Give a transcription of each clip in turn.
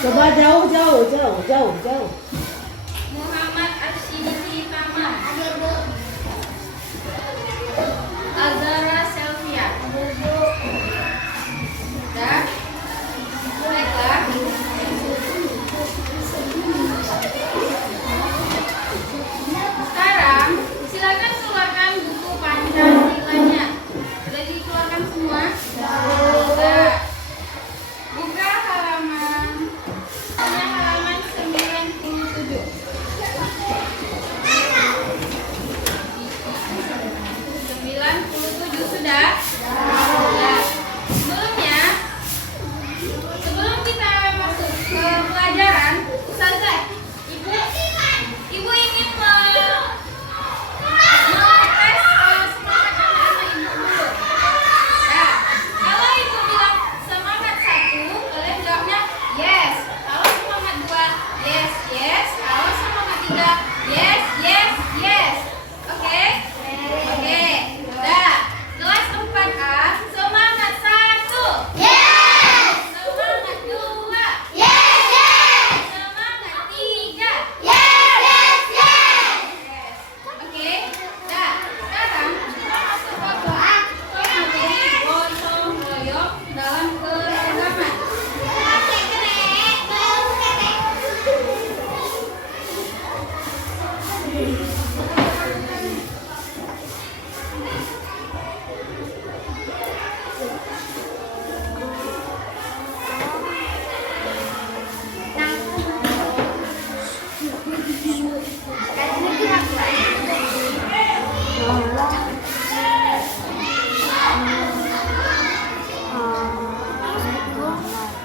Coba jauh, jauh, jauh, jauh, jauh. Muhammad Arsyidi Tama. Azara Selvia. Dah. Baiklah. Sekarang silakan keluarkan buku Pancasilanya. Sudah dikeluarkan semua? Sudah. Buka halaman 97. 97 sudah? Sudah. Sebelum kita masuk ke pelajaran, Ustazah, Ibu ingin mengetes semangat anak-anak Ibu dulu. Nah, kalau Ibu bilang semangat 1, kalian jawabnya yes. Kalau semangat 2, yes, yes. Kalau semangat 3, yes, yes, yes. Oke? Oke. Nah, kelas 4A, semangat 1. Yes! Semangat 2. Yes, yes! Semangat 3. Yes, yes, yes! Oke. Nah, sekarang kita masuk ke materi gotong royong dalam keberagaman.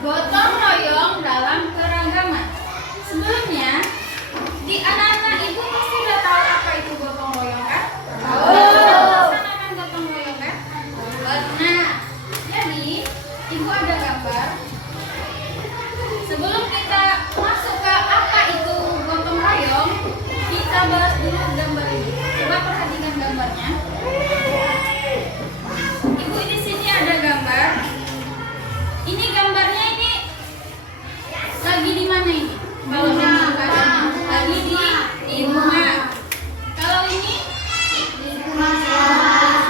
Gotong royong dalam keragaman. Sebelumnya, di anak-anak Ibu pasti udah tahu apa itu gotong royong kan? Tahu. Melaksanakan gotong royong kan? Nah, jadi Ibu ada gambar. Sebelum kita masuk ke apa itu gotong royong, kita bahas dulu gambar ini. Coba perhatikan gambarnya. Ibu di sini ada gambar. Ini gambarnya ini lagi di mana ini? Kalau lagi di rumah. Kalau ini di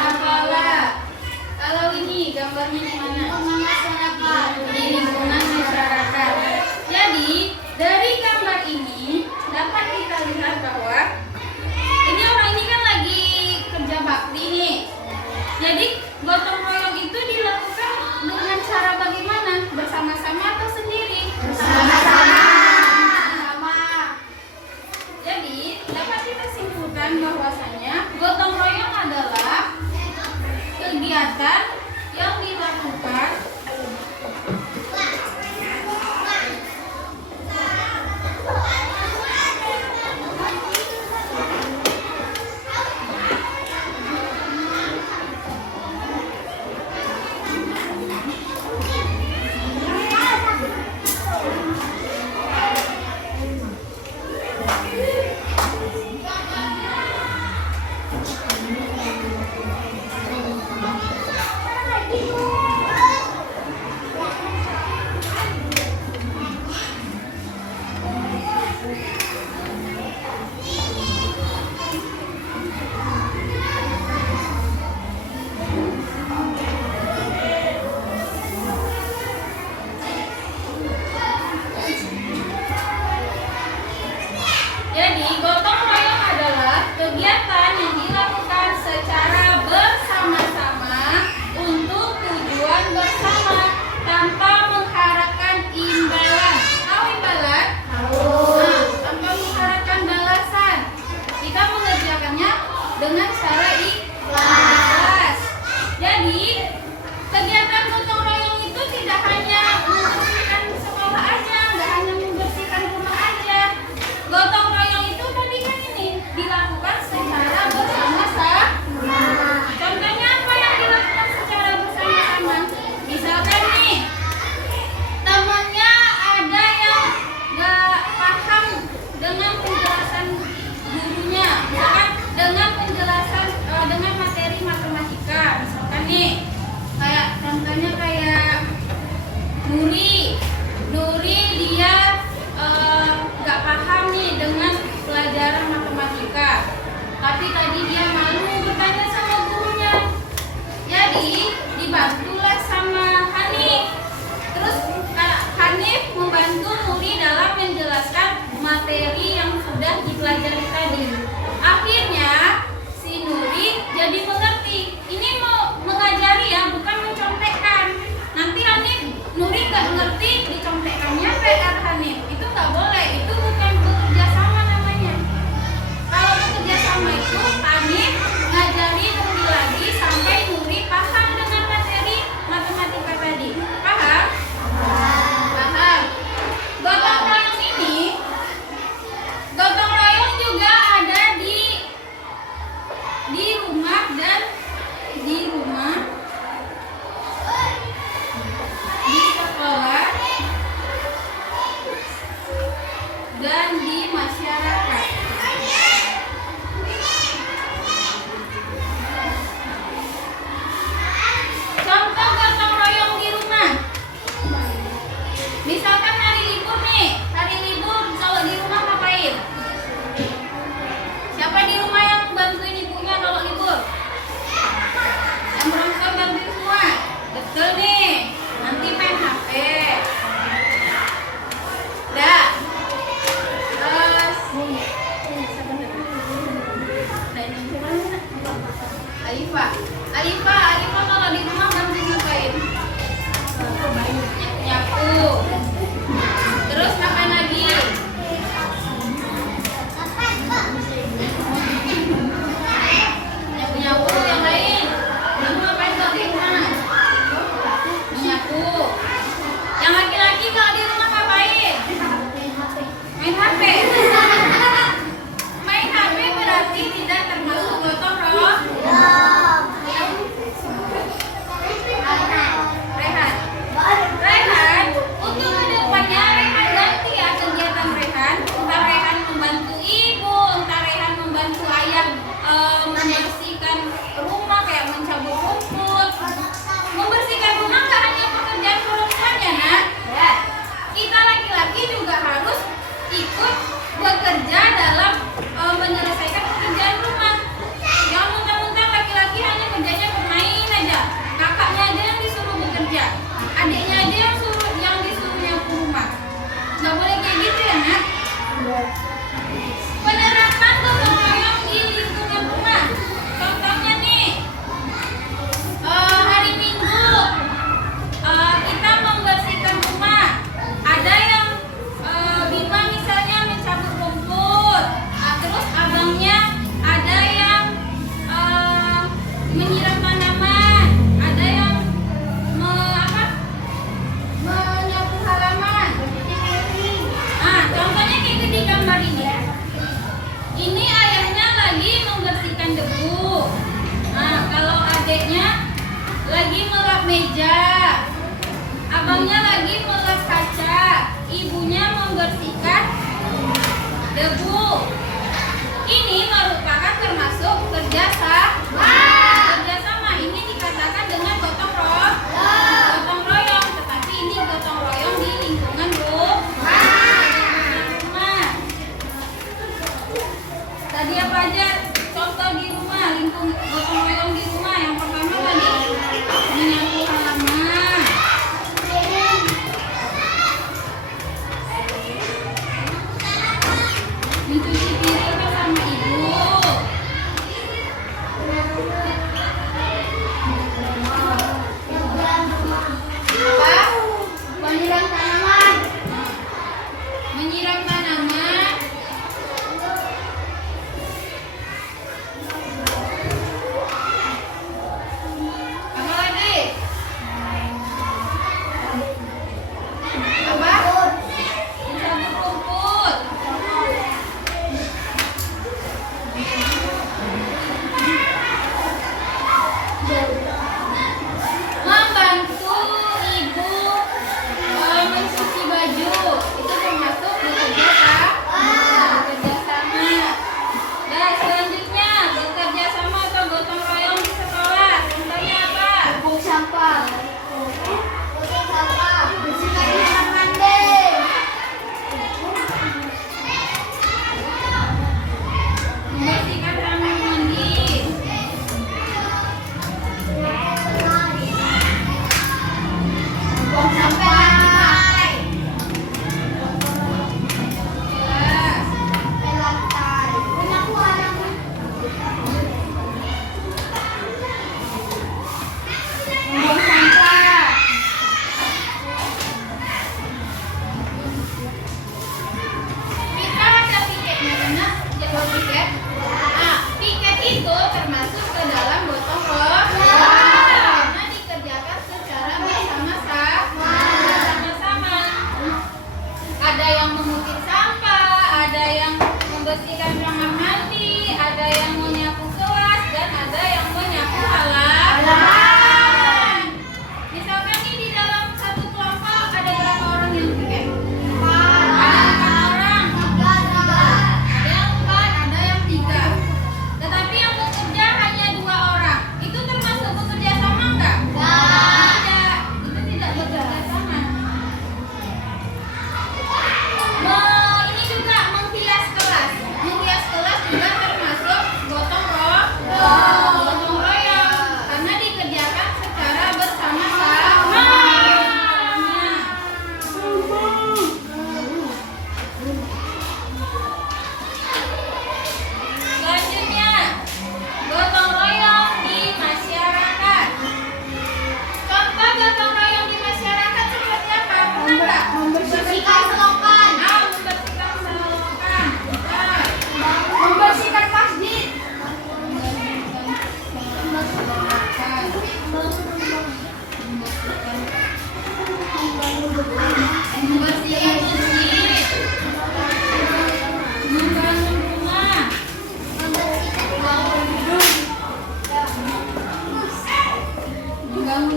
sekolah. Kalau ini gambarnya di mana? Di lingkungan masyarakat. Jadi dari gambar ini dapat kita lihat bahwa ini orang ini kan lagi kerja bakti nih. Jadi gotong royong itu dilakukan dengan cara bagaimana? Bersama-sama atau sendiri? Bersama-sama. Jadi dapat kita simpulkan bahwasanya gotong royong adalah kegiatan yang dilakukan dibantulah sama Hanif. Terus Hanif membantu Nuri dalam menjelaskan materi yang sudah dipelajari tadi. Akhirnya si Nuri jadi mengerti. Ini mau mengajari ya, bukan mencontekkan. Nanti Nuri nggak ngerti dicontekkannya PR Hanif. Itu nggak boleh. Itu bukan bekerja sama namanya. Kalau bekerja sama itu Hanif ngajari Nuri lagi sampai Nuri paham dengan materi matematika tadi. Paham? Paham. Gotong royong ini, gotong royong juga ada di rumah dan di rumah, di sekolah, dan di masyarakat. Contoh gotong royong di rumah. Misalkan hari libur nih, hari libur kalau di rumah ngapain? Siapa di rumah yang bantuin ibunya kalau libur? Yang perempuan bantuin semua? Betul nih, nanti main HP. Dah. Terus Alifa kalau di rumah bantuin ngapain? Nyapu. Terus ngapain lagi? Nyapu yang lain. Kamu ngapain kalau di rumah? Nyapu. Yang laki-laki kalau di rumah ngapain? Main HP. Main HP berarti tidak termasuk gotong royong. Rehan, untuk kedepannya Rehan ganti ya kegiatan Rehan. Entah Rehan membantu ibu, entah Rehan membantu ayah membersihkan rumah kayak mencabut rumput. Membersihkan rumah nggak hanya pekerjaan perempuan ya nak. Kita laki-laki juga harus ikut bekerja dalam menyelesaikan pekerjaan rumah. Jangan mentang-mentang laki-laki hanya kerjanya bermain aja. Kakaknya aja yang disuruh bekerja, adiknya aja yang disuruh nyapu rumah. Nggak boleh kayak gitu ya nak. Penerapan gotong royong di lingkungan rumah. Contohnya nih, hari Minggu kita membersihkan rumah. Ada yang Bima misalnya mencabut rumput, terus abangnya ada yang menyiram tanaman, ada yang menyapu halaman. Nah, contohnya kayak di gambar ini. Ini ayahnya lagi membersihkan debu. Nah, kalau adiknya lagi melap meja, abangnya lagi melap kaca, ibunya membersihkan debu. Ini merupakan termasuk kerjasama. Ini dikatakan dengan gotong royong, tetapi ini gotong royong di lingkungan rumah. Tadi apa aja contoh di rumah, gotong royong di rumah? Yang pertama tadi menyapu halaman, mencuci piring bersama ibu.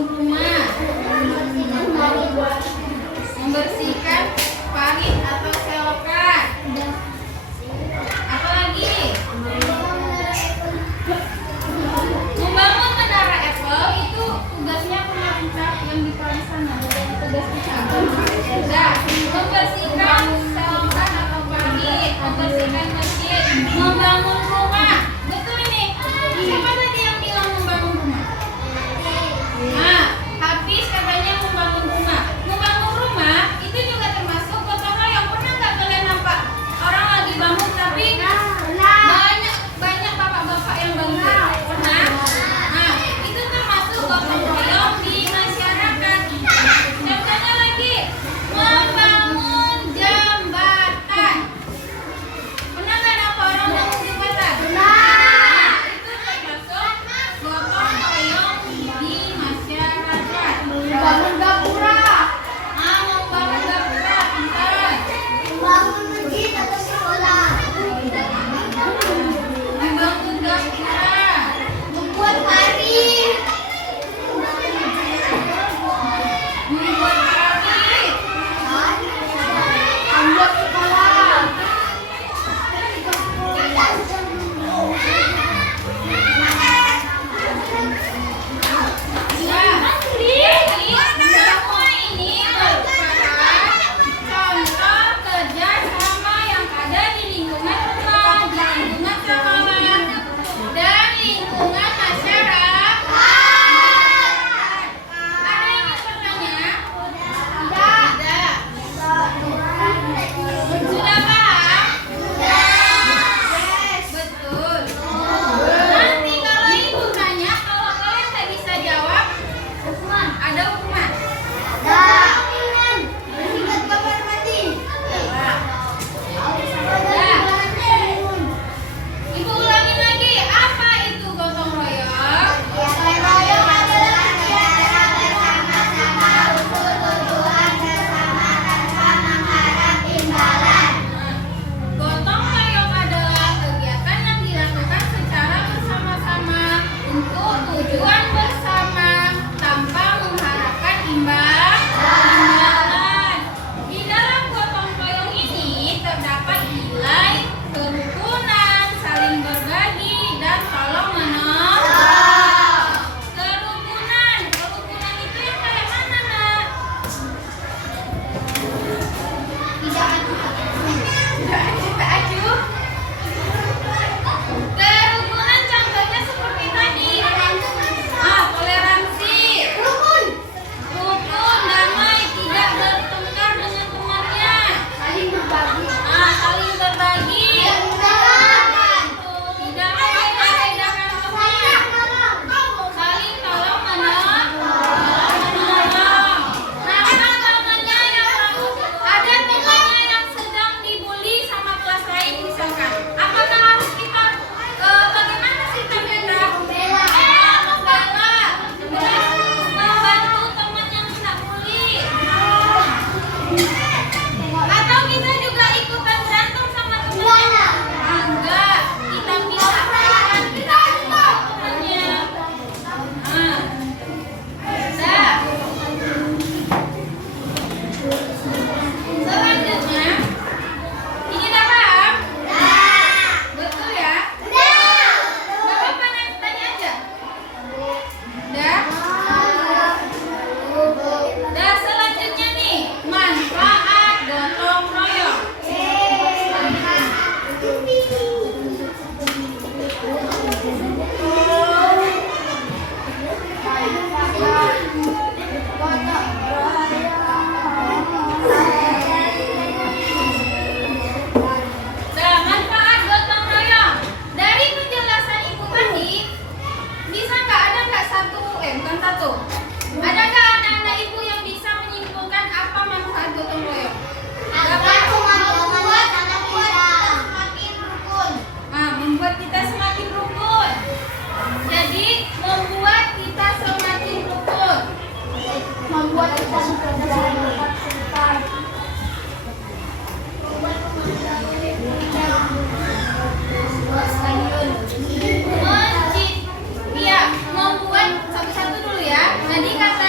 rumah. Membersihkan parit atau selokan. Apa lagi? Membangun menara Eiffel itu tugasnya pemerintah yang di Paris sana. Tugas kita. Nah, membersihkan selokan atau parit, membersihkan masjid, membangun rumah. Betul ini. Siapa tadi yang bilang membangun rumah? Nah, habis katanya membangun rumah. Membangun rumah itu juga termasuk gotong royong. Pernah nggak kalian nampak orang lagi bangun tapi banyak bapak-bapak yang bangun? Pernah? Nah, itu termasuk gotong royong di masyarakat. Contohnya lagi, membangun jembatan. Pernah nggak nampak orang bangun jembatan? Nah, itu termasuk gotong royong di masyarakat. Bangun gapura. Membangun gapura, pintar. Bangun masjid atau sekolah. Membangun gapura. Membuat parit. Membuat parit. Membuat sekolah. Ya, jadi semua ini merupakan contoh kerjasama yang ada di lingkungan rumah, di lingkungan sekolah, dan lingkungan masyarakat. Ada yang mau bertanya? Tidak. Sudah paham? Betul. Nanti kalau ibu tanya, kalau kalian tak bisa jawab, ada hukuman. Ingat kamar mandi. Ibu ulangin lagi, apa itu gotong royong? Gotong royong adalah kegiatan bersama-sama untuk tujuan bersama tanpa mengharap imbalan. Gotong royong adalah kegiatan yang dilakukan secara bersama-sama untuk tujuan bersama tanpa mengharapkan imbalan. Di dalam gotong royong ini terdapat nilai kerukunan, saling berbagi, dan tolong menolong. Kerukunan itu yang kayak mana, Nak? Tidak acuh. Kerukunan contohnya seperti tadi. Toleransi. Rukun, damai, tidak bertengkar dengan temannya. Saling berbagi. Saling berbagi. Tidak membeda-bedakan teman. Saling tolong menolong. Ada temannya yang sedang dibully sama kelas lain misalkan. Apakah harus kita bagaimana sih membela? Membela. Terus membantu teman yang kena bully. Atau kita juga ikutan berantem sama temannya? Enggak, kita pisahkan, kita support temannya. Dah. Selanjutnya, ini udah paham? Betul ya? Gak apa-apa, tanya aja. Udah? Udah, selanjutnya nih, manfaat gotong royong. Nah, manfaat gotong royong. Dari penjelasan ibu tadi, bisa ada nggak bukan satu. Ada nggak anak-anak ibu yang bisa menyimpulkan apa manfaat gotong royong? Membuat kita semakin rukun. Jadi membuat kita semakin rukun. Membuat kita Membuat satu-satu dulu ya. Tadi kata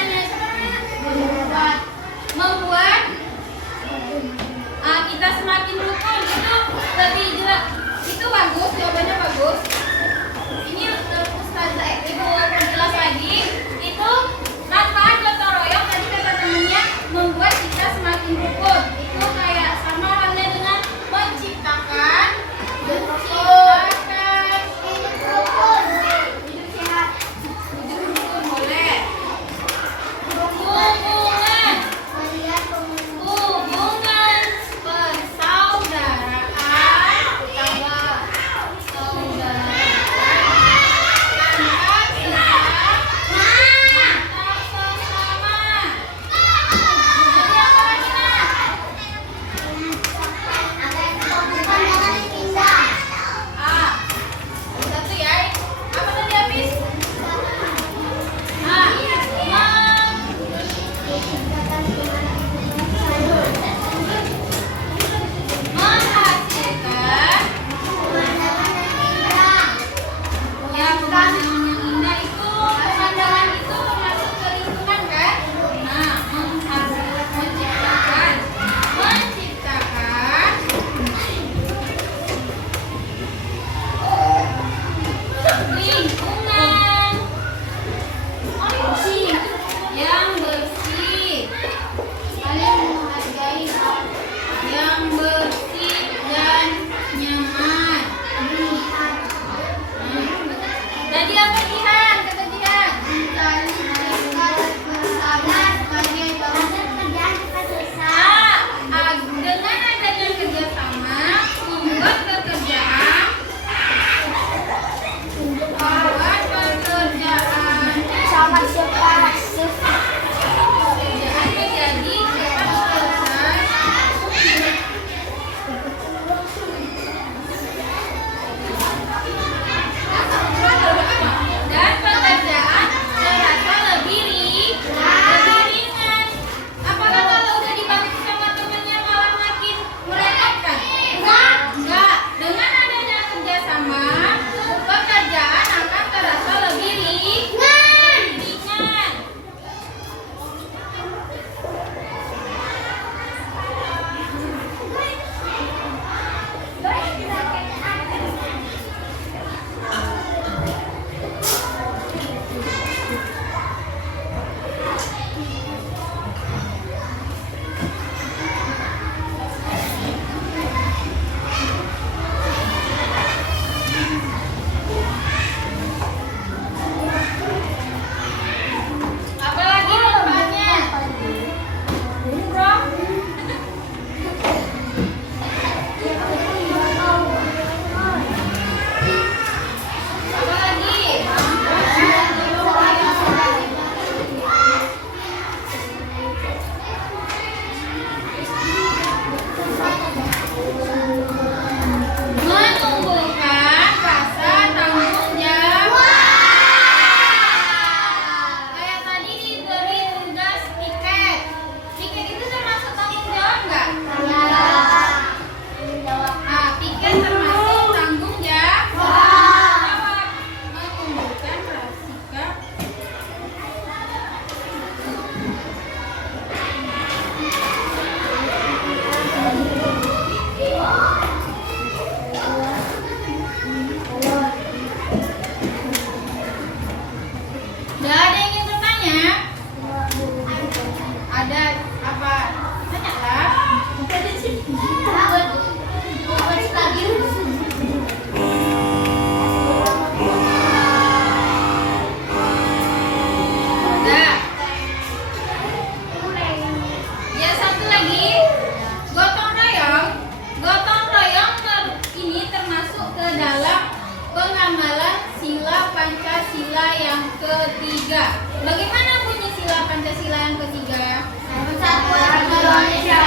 yang ketiga? Persatuan Indonesia.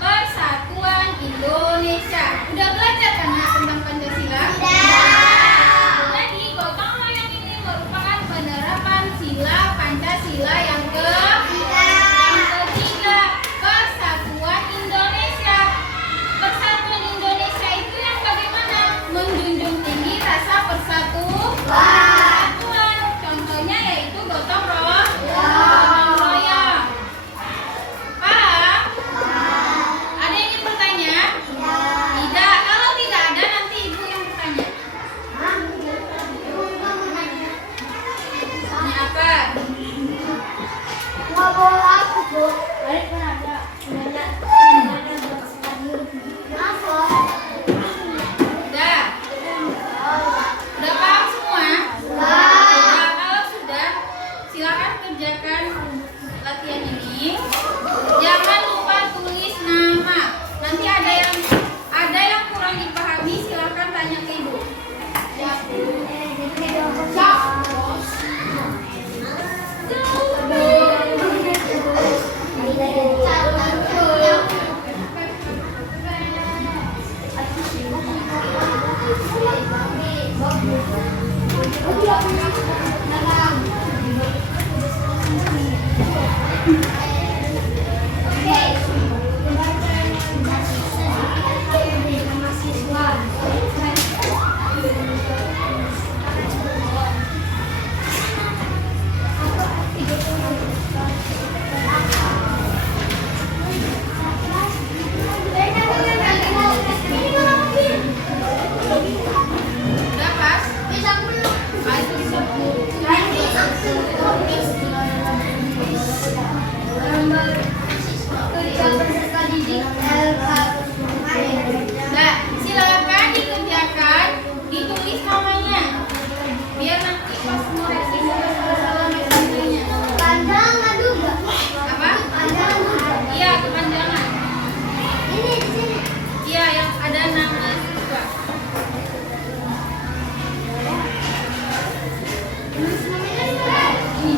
Persatuan Indonesia. Udah belajar kan ya tentang Pancasila? Jadi gotong royong ini merupakan penerapan sila Pancasila yang ketiga. Persatuan Indonesia. Persatuan Indonesia itu yang bagaimana? Menjunjung tinggi rasa persatuan. Contohnya yaitu gotong royong. Paham? Ada yang ingin bertanya? Tidak. Kalau tidak ada, nanti ibu yang bertanya. Tanya apa? Ngomong aku, Bu. Udah? Udah paham semua? Nah, kalau sudah, silakan kerjakan latihan ini. Jangan lupa tulis nama. Nanti ada yang kurang dipahami, silakan tanya ke ibu. Udah pas? Nah, silakan dikerjakan, ditulis namanya. Biar nanti pas mau revisi salah-salah metodenya. Panjangan juga. Apa? Panjangan juga. Iya, kepanjangan. Ini di sini. Iya, yang ada nama juga. Ini.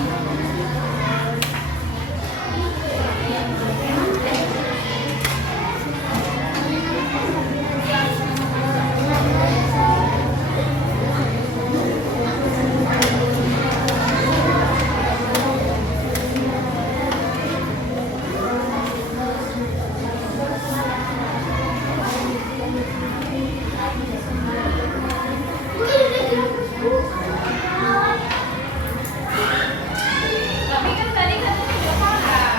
Tapi kan tadi katanya udah paham.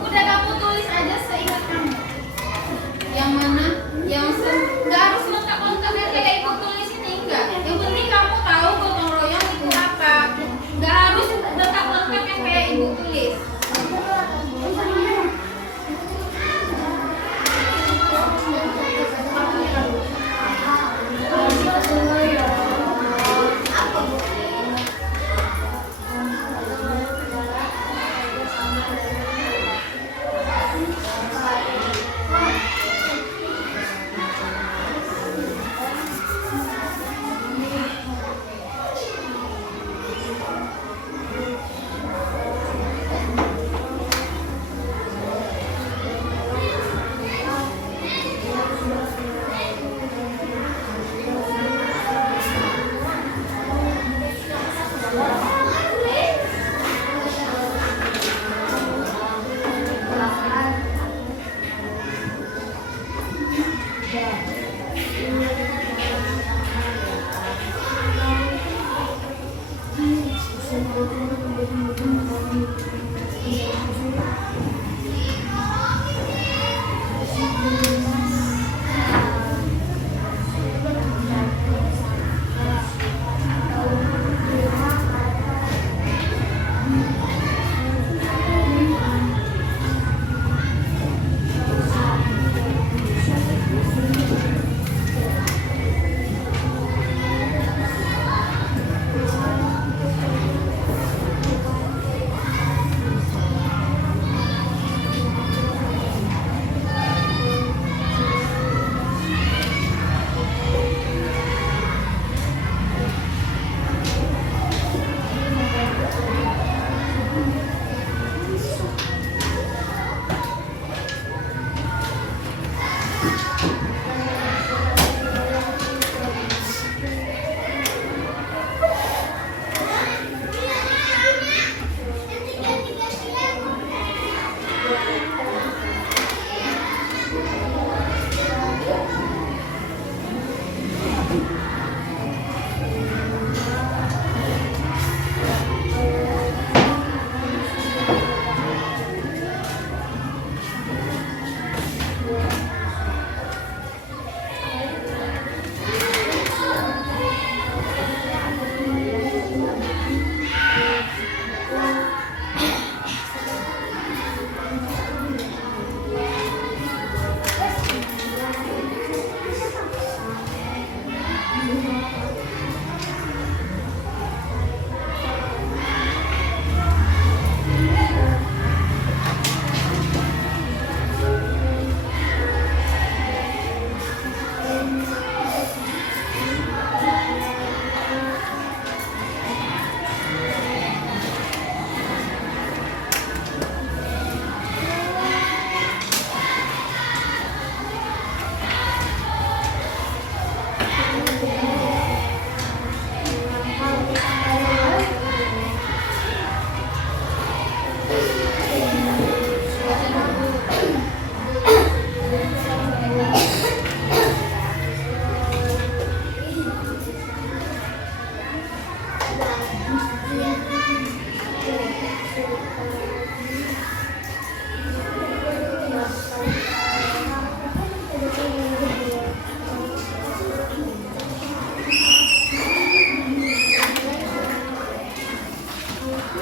Udah kamu tulis aja seingat kamu. Yang mana? Nggak harus lengkap-lengkap yang kayak ibu tulis ini, enggak. Yang penting kamu tahu gotong royong itu apa. Nggak harus lengkap-lengkap yang kayak ibu tulis. Ya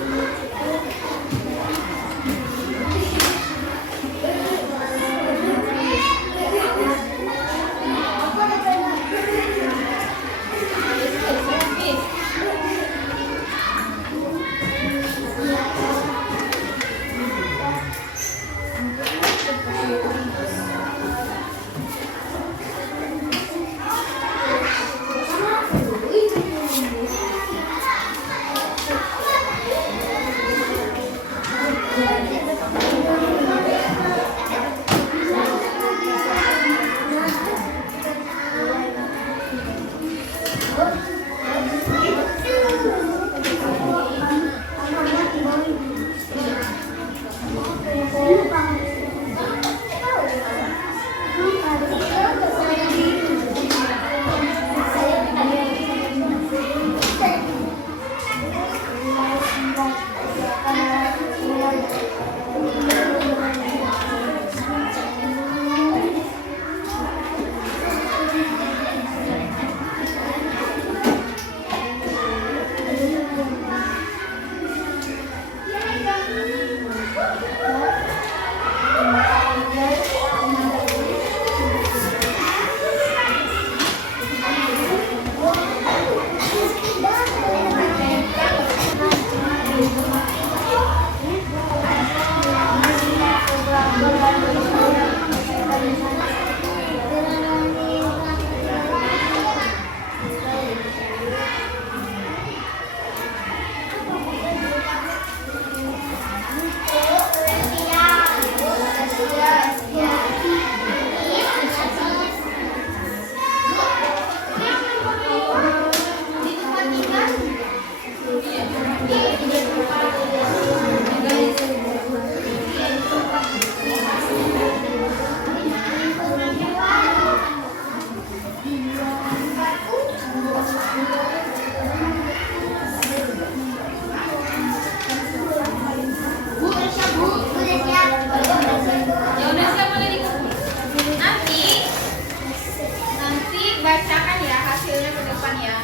udah siapa lagi kumpul? Nanti bacakan ya hasilnya ke depan ya.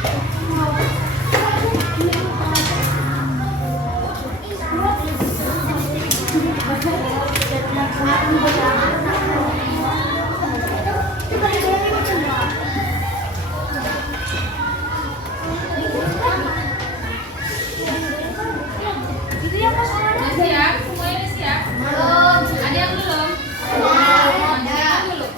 Udah siap? Semuanya udah siap? Ada yang belum? Ada yang belum?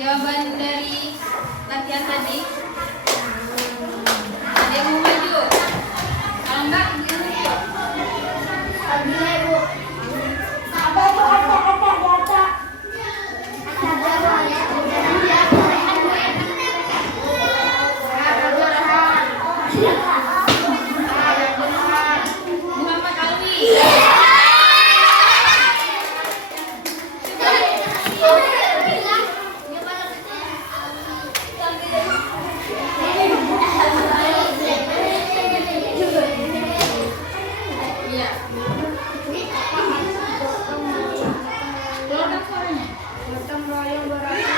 jawaban dari latihan tadi? Ada yang mau maju? Kalau enggak, gimana? Pagi Bu. Apa itu ada. Muhammad Alwi. Iya. Keluarkan suaranya. Gotong royong berarti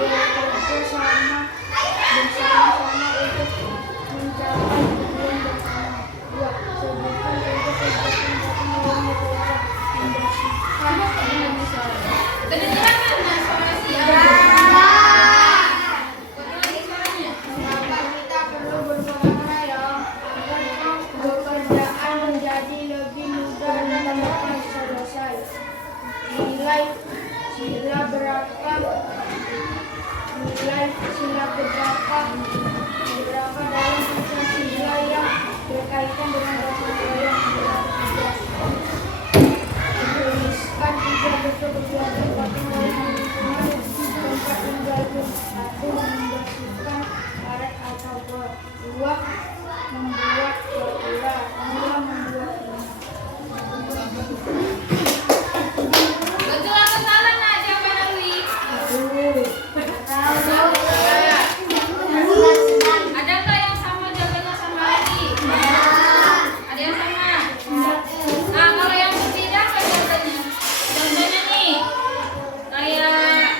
bekerja sama bersama-sama untuk mencapai tujuan bersama. 2. Sebutkan contoh kegiatan gotong royong bekerja membersihkan Lagi suaranya. Kedengeran kan Mas suara siapa? Lagi suaranya. kita perlu bergotong royong agar pekerjaan menjadi lebih mudah dan dapat selesai. Nilai sila berapa? Beberapa dalam unsur sila yang berkaitan dengan gotong royong. Tuliskan 3 bentuk kegiatan gotong royong di lingkungan tempat tinggalmu. 1. Membersihkan karet atau bor. 2. Membuat peraturan. 3. Membuat rumah. Betul atau salah nak jawaban Alwi? Ada nggak yang sama jawabannya sama lagi? Ada yang sama? Nah, kalau yang berbeda apa jawabannya? Contohnya nih, kayak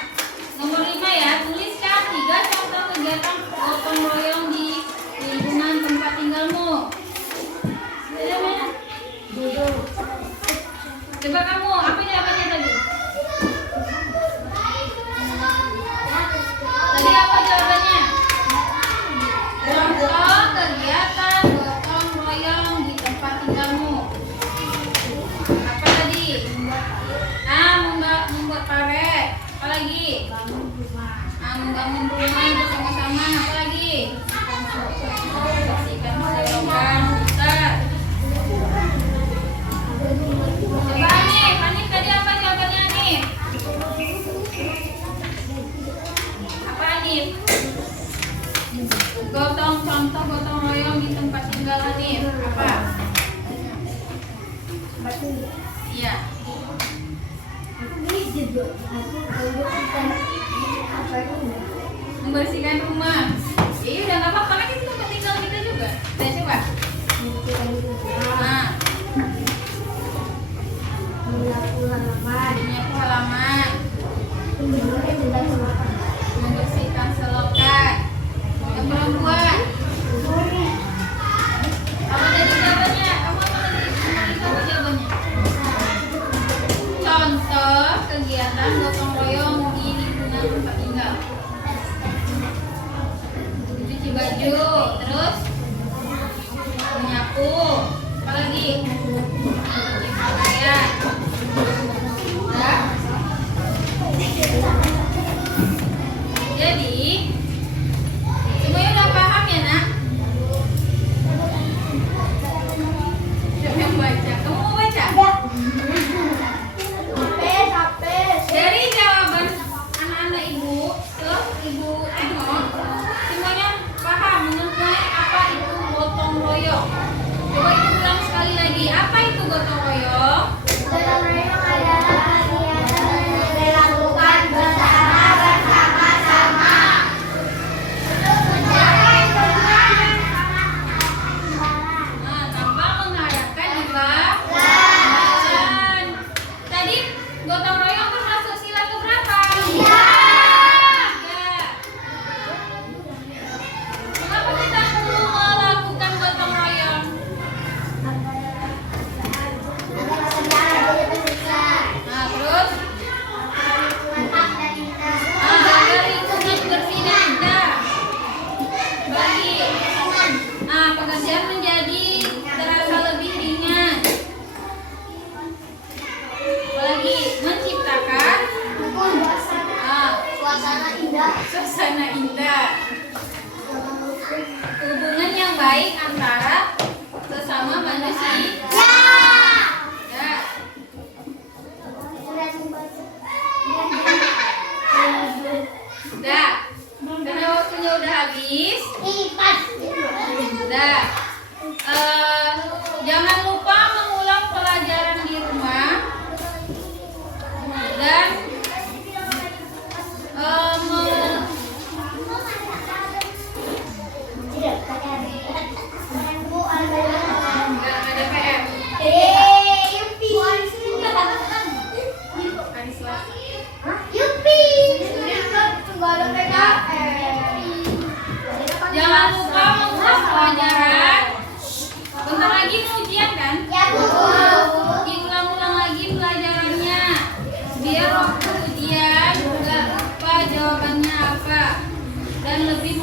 nomor 5 ya, tuliskan 3 contoh kegiatan gotong royong di lingkungan tempat tinggalmu. Ada mana? Coba kamu, apa jawabannya tadi? Tadi apa jawabannya? Contoh kegiatan gotong royong di tempat tinggalmu. Apa tadi? Membuat karet. Apa lagi? Membangun rumah bersama-sama. Apa lagi? Bersihkan selokan. Bisa. Coba Hanif tadi apa jawabannya Hanif? Apa Hanif? Contoh gotong royong di tempat tinggal Hanif. Apa? Iya. Membersihkan rumah. Iya udah nggak apa-apa kan itu tempat tinggal kita juga. Saya coba. Nah. Menyapu halaman. Membersihkan selokan. Yang perempuan. Apa tadi jawabannya? Kamu apa tadi? Apa jawabannya? Contoh kegiatan gotong royong di lingkungan tempat tinggal. Cuci baju, terus menyapu. Apa lagi? Cuci pakaian. Udah? Jadi semuanya udah paham ya nak? Siapa yang baca? Kamu mau baca? Dari jawaban anak-anak ibu ke ibu tengok, semuanya paham mengenai apa itu gotong royong. Coba ibu ulang sekali lagi, apa itu gotong royong? Gotong royong adalah kegiatan yang dilakukan bersama-sama Suasana indah. Hubungan yang baik antara sesama manusia. Ya. Udah. Karena waktunya udah habis. Udah. Jangan lupa mengulang pelajaran di rumah dan nggak ada PR. Hari Selasa. Jangan lupa mengulang pelajaran. Bentar lagi mau ujian kan? Diulang-ulang lagi pelajarannya. Biar waktu ujian nggak lupa jawabannya apa. Dan lebih